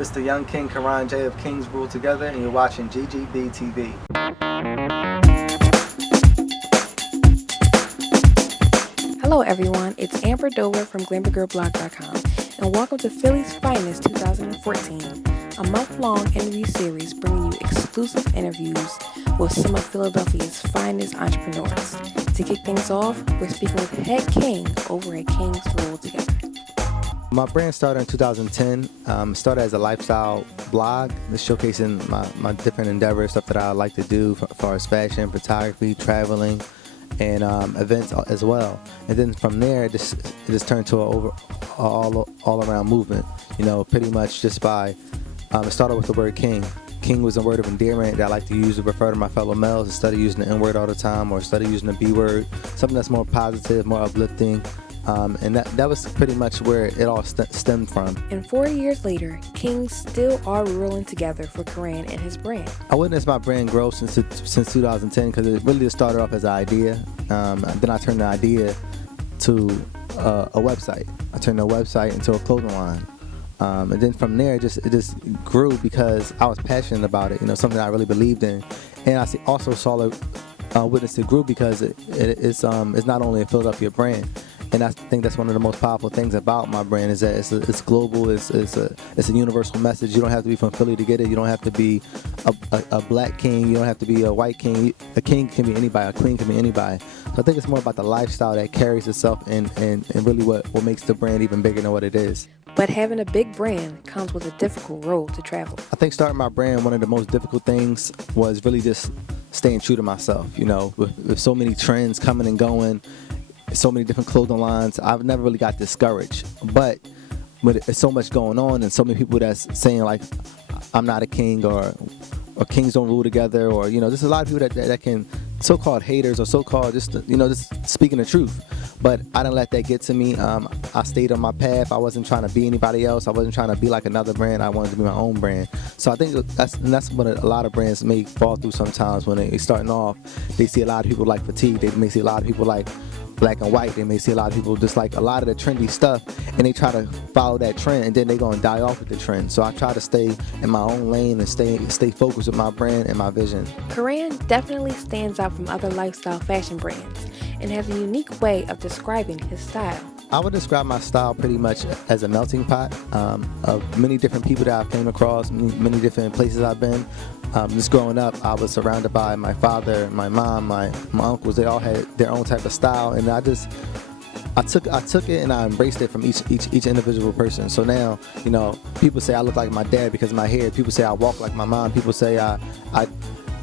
This is the young King Curran J of Kings Rule Together, and you're watching GGB TV. Hello everyone, it's Amber Dover from GlamorGirlBlog.com, and welcome to Philly's Phinest 2014, a month-long interview series bringing you exclusive interviews with some of Philadelphia's finest entrepreneurs. To kick things off, we're speaking with Head King over at Kings Rule Together. My brand started in 2010. Started as a lifestyle blog, showcasing my different endeavors, stuff that I like to do as far as fashion, photography, traveling, and events as well. And then from there, it just turned to an all around movement. You know, pretty much just by it started with the word king. King was a word of endearment that I like to use to refer to my fellow males instead of using the N word all the time or instead of using the B word. Something that's more positive, more uplifting. And that was pretty much where it all stemmed from. And 4 years later, Kings still are ruling together for Curran and his brand. I witnessed my brand grow since 2010 because it really just started off as an idea. Then I turned the idea to a website. I turned the website into a clothing line. And then from there, it just grew because I was passionate about it. You know, something I really believed in. And I also saw witnessed it grew because it's not only a Philadelphia brand. And I think that's one of the most powerful things about my brand is that it's global. It's a universal message. You don't have to be from Philly to get it. You don't have to be a black king. You don't have to be a white king. A king can be anybody. A queen can be anybody. So I think it's more about the lifestyle that carries itself and really what makes the brand even bigger than what it is. But having a big brand comes with a difficult road to travel. I think starting my brand, one of the most difficult things was really just staying true to myself. You know, with so many trends coming and going, so many different clothing lines, I've never really got discouraged. But with so much going on and so many people that's saying like I'm not a king or kings don't rule together, or you know, there's a lot of people that can, so-called haters or so-called just speaking the truth. But I didn't let that get to me. I stayed on my path. I wasn't trying to be anybody else. I wasn't trying to be like another brand. I wanted to be my own brand. So I think that's what a lot of brands may fall through sometimes when they're starting off. They see a lot of people like fatigue. They may see a lot of people like black and white. They may see a lot of people just like a lot of the trendy stuff, and they try to follow that trend, and then they're going to die off with the trend. So I try to stay in my own lane and stay focused with my brand and my vision. Curran definitely stands out from other lifestyle fashion brands and has a unique way of describing his style. I would describe my style pretty much as a melting pot of many different people that I've came across, many different places I've been. Just growing up, I was surrounded by my father, my mom, my uncles. They all had their own type of style, and I took it and I embraced it from each individual person. So now, you know, people say I look like my dad because of my hair. People say I walk like my mom. People say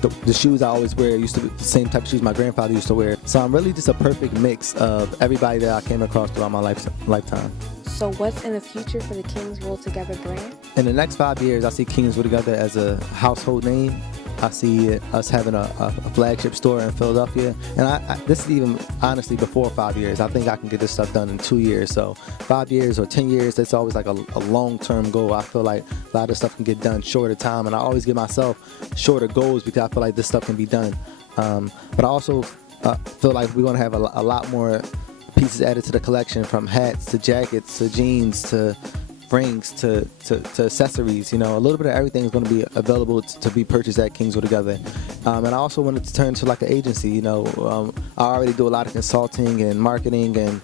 the shoes I always wear used to be the same type of shoes my grandfather used to wear. So I'm really just a perfect mix of everybody that I came across throughout my lifetime. So what's in the future for the Kings Rule Together brand? In the next 5 years, I see Kings Rule Together as a household name. I see us having a flagship store in Philadelphia. And this is even, honestly, before 5 years. I think I can get this stuff done in 2 years. So 5 years or 10 years, that's always like a long-term goal. I feel like a lot of stuff can get done shorter time. And I always give myself shorter goals because I feel like this stuff can be done. But I also feel like we're going to have a lot more pieces added to the collection, from hats to jackets to jeans to rings to accessories. You know, a little bit of everything is going to be available to be purchased at Kings Rule Together. And I also wanted to turn to like an agency. You know, I already do a lot of consulting and marketing and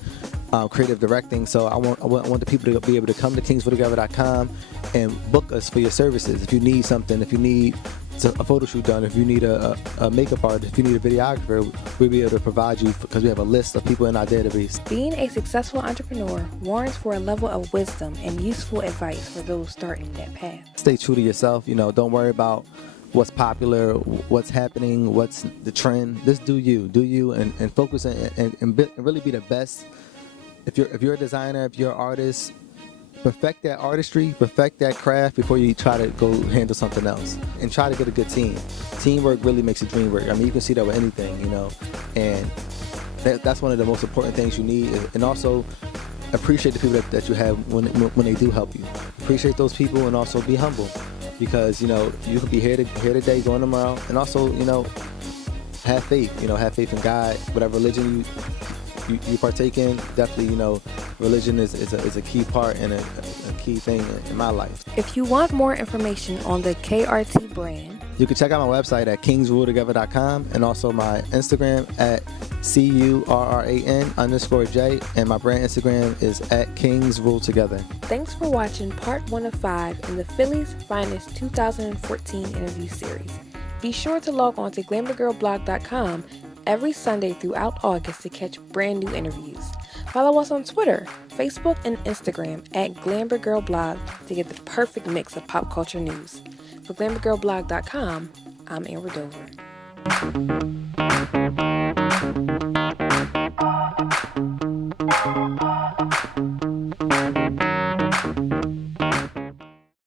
creative directing. So I want the people to be able to come to kingsruletogether.com and book us for your services. If you need something, if you need a photo shoot done, if you need a makeup artist, if you need a videographer, we'll be able to provide you because we have a list of people in our database. Being a successful entrepreneur warrants for a level of wisdom and useful advice for those starting that path. Stay true to yourself. You know, don't worry about what's popular, what's happening, what's the trend. Just do you, and focus and really be the best. If you're a designer, if you're an artist, perfect that artistry, perfect that craft before you try to go handle something else. And try to get a good team. Teamwork really makes a dream work. I mean, you can see that with anything, you know. And that's one of the most important things you need. And also appreciate the people that you have when they do help you. Appreciate those people, and also be humble, because you know you could be here today, going tomorrow. And also, you know, have faith. You know, have faith in God, whatever religion you partake in. Definitely, you know, religion is a key part and a key thing in my life. If you want more information on the KRT brand, you can check out my website at kingsruletogether.com and also my Instagram at CURRAN_J, and my brand Instagram is at kingsruletogether. Thanks for watching part 1 of 5 in the Philly's Finest 2014 interview series. Be sure to log on to GlamorGirlBlog.com every Sunday throughout August to catch brand new interviews. Follow us on Twitter, Facebook, and Instagram at GlamorGirlBlog to get the perfect mix of pop culture news. For GlamorGirlBlog.com, I'm Amber Dover.